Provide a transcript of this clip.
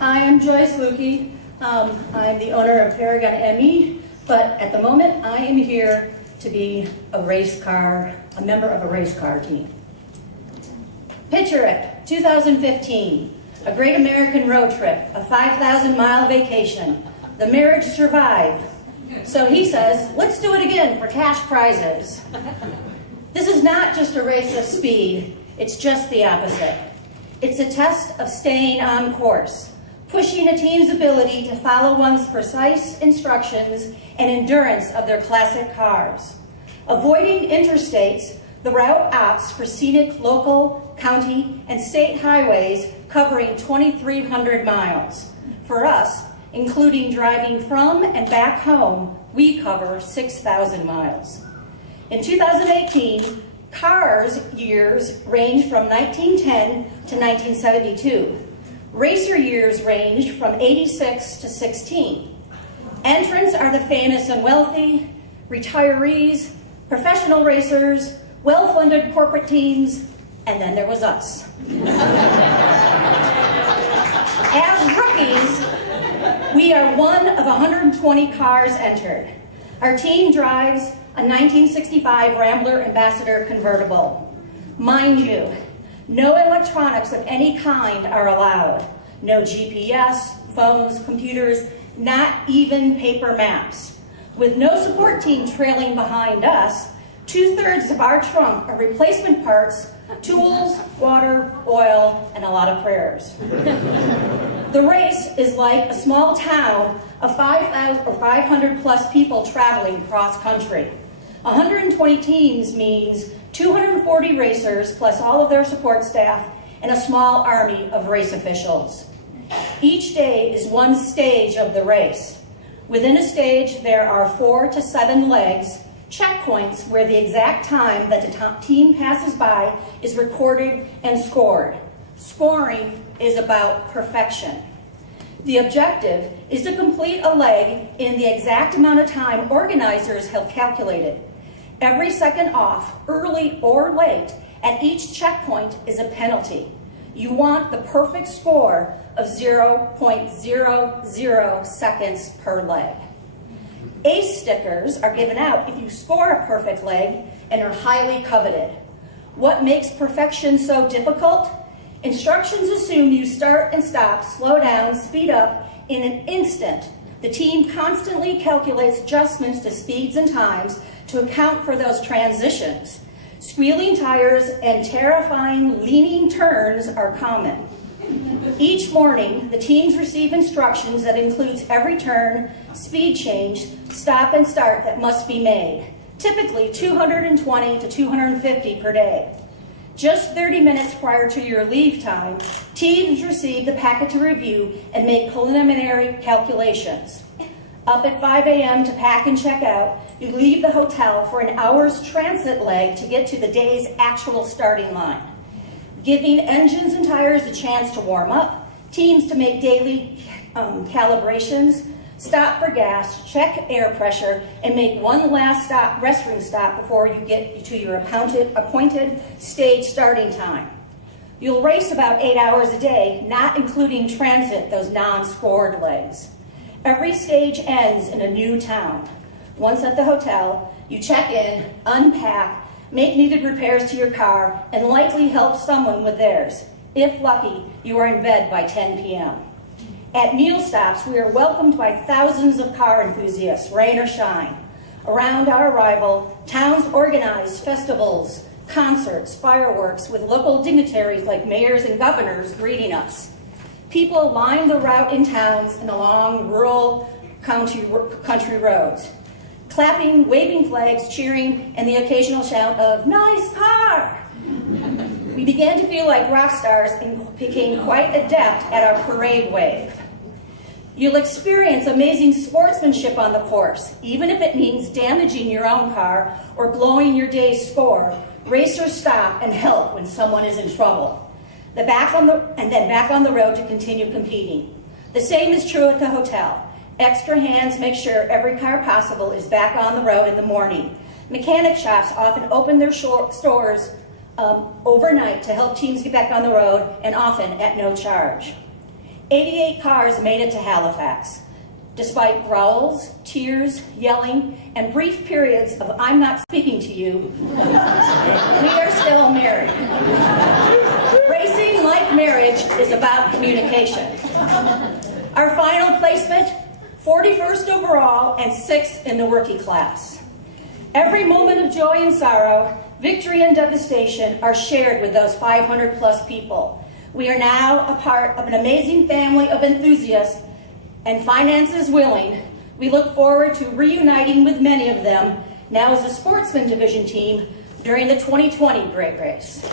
I am Joyce Lucke. I'm the owner of Paragon ME, but at the moment I am here to be a member of a race car team. Picture it, 2015, a great American road trip, a 5,000-mile vacation. The marriage survived. So he says, let's do it again for cash prizes. This is not just a race of speed, it's just the opposite. It's a test of staying on course, pushing a team's ability to follow one's precise instructions and endurance of their classic cars. Avoiding interstates, the route opts for scenic local, county, and state highways covering 2,300 miles. For us, including driving from and back home, we cover 6,000 miles. In 2018, cars years ranged from 1910 to 1972. Racer years ranged from 86 to 16. Entrants are the famous and wealthy, retirees, professional racers, well-funded corporate teams, and then there was us. As rookies, we are one of 120 cars entered. Our team drives a 1965 Rambler Ambassador convertible. Mind you, no electronics of any kind are allowed. No GPS, phones, computers, not even paper maps. With no support team trailing behind us, 2/3 of our trunk are replacement parts, tools, water, oil, and a lot of prayers. The race is like a small town of 5,000 or 500 plus people traveling cross country. 120 teams means 240 racers plus all of their support staff and a small army of race officials. Each day is one stage of the race. Within a stage, there are 4 to 7 legs, checkpoints where the exact time that the team passes by is recorded and scored. Scoring is about perfection. The objective is to complete a leg in the exact amount of time organizers have calculated. Every second off, early or late, at each checkpoint is a penalty. You want the perfect score of 0.00 seconds per leg. Ace stickers are given out if you score a perfect leg and are highly coveted. What makes perfection so difficult? Instructions assume you start and stop, slow down, speed up in an instant. The team constantly calculates adjustments to speeds and times to account for those transitions. Squealing tires and terrifying leaning turns are common. Each morning, the teams receive instructions that includes every turn, speed change, stop and start that must be made, typically 220 to 250 per day. Just 30 minutes prior to your leave time, teams receive the packet to review and make preliminary calculations. Up at 5 a.m. to pack and check out, you leave the hotel for an hour's transit leg to get to the day's actual starting line. Giving engines and tires a chance to warm up, teams to make daily calibrations, stop for gas, check air pressure, and make one last restroom stop before you get to your appointed stage starting time. You'll race about 8 hours a day, not including transit, those non-scored legs. Every stage ends in a new town. Once at the hotel, you check in, unpack, make needed repairs to your car, and likely help someone with theirs. If lucky, you are in bed by 10 p.m. At meal stops, we are welcomed by thousands of car enthusiasts, rain or shine. Around our arrival, towns organize festivals, concerts, fireworks, with local dignitaries like mayors and governors greeting us. People line the route in towns and along rural country roads, clapping, waving flags, cheering, and the occasional shout of, "Nice car!" We began to feel like rock stars and became quite adept at our parade wave. You'll experience amazing sportsmanship on the course, even if it means damaging your own car or blowing your day's score. Racers stop and help when someone is in trouble. And then back on the road to continue competing. The same is true at the hotel. Extra hands make sure every car possible is back on the road in the morning. Mechanic shops often open their stores overnight to help teams get back on the road, and often at no charge. 88 cars made it to Halifax. Despite growls, tears, yelling, and brief periods of "I'm not speaking to you," we are still married. Racing, like marriage, is about communication. Our final placement, 41st overall and 6th in the working class. Every moment of joy and sorrow, victory and devastation are shared with those 500 plus people. We are now a part of an amazing family of enthusiasts, and finances willing, we look forward to reuniting with many of them now as a sportsman division team during the 2020 Great Race.